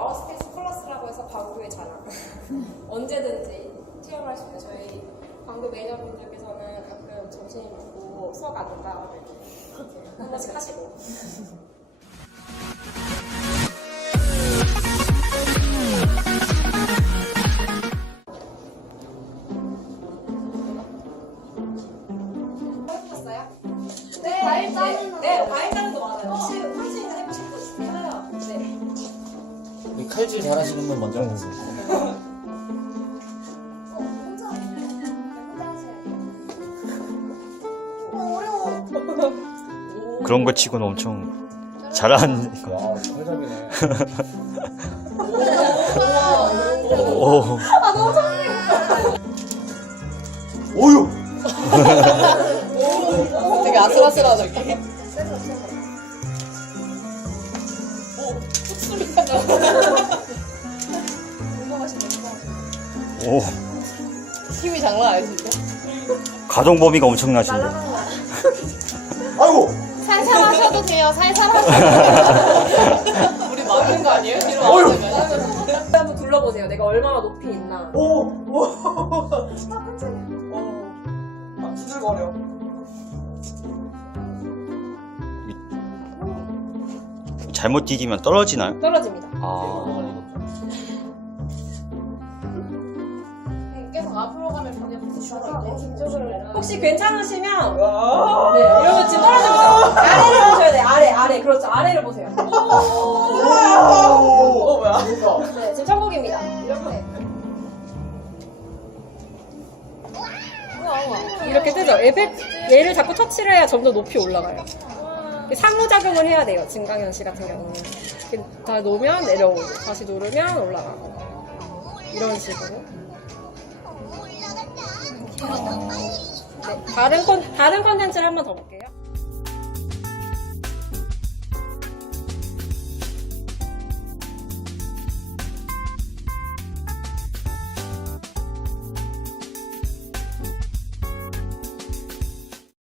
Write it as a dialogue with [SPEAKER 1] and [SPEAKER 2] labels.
[SPEAKER 1] 어스티스 플러스라고 해서 광교의 자랑. 언제든지 체험할 수 있는 저희 광교 매니저분들께서는 가끔 점심 먹고 수업 가든가 한 번씩 하시고. 해보셨어요? 네, 과일 자르는 네, 과일 자르는 거 많아요. 혹시 해보고 싶으세요? 네.
[SPEAKER 2] 우리 칼질 잘하시는 분 먼저 하세요.
[SPEAKER 3] 그런 거 치고는 엄청 잘하는.
[SPEAKER 2] 와, 칼잡이네.
[SPEAKER 3] 오.
[SPEAKER 2] 오유!
[SPEAKER 4] 되게 아슬아슬하죠, 이렇게.
[SPEAKER 3] 오.
[SPEAKER 4] 힘이 장난 아니지, 진짜.
[SPEAKER 3] 가동 범위가 엄청나신데.
[SPEAKER 2] 아이고!
[SPEAKER 4] 살살 하셔도 돼요, 살살 하셔도 돼요. 우리 막는 거 아니에요? 뒤로 막는 거 아니에요?
[SPEAKER 1] 한번 둘러보세요. 내가 얼마나 높이 있나.
[SPEAKER 2] 오! 오! 아, 두들거려.
[SPEAKER 3] 잘못 디디면 떨어지나요?
[SPEAKER 1] 떨어집니다.
[SPEAKER 3] 아.
[SPEAKER 4] 계속 앞으로 가면 그냥 부딪혀서
[SPEAKER 1] 혹시 괜찮으시면 네, 이러면 지금 떨어지고 있어요. 아래를 보셔야 돼요. 아래. 그렇죠. 아래를 보세요.
[SPEAKER 2] 뭐야?
[SPEAKER 1] 네, 지금 천국입니다. 이렇게. 이렇게 뜨죠? 얘를 자꾸 터치를 해야 점점 높이 올라가요. 상호작용을 해야 돼요. 증강현 씨 같은 경우는. 이렇게 다 놓으면 내려오고, 다시 누르면 올라가고. 이런 식으로. 네, 다른 컨텐츠를 한 번 더 볼게요.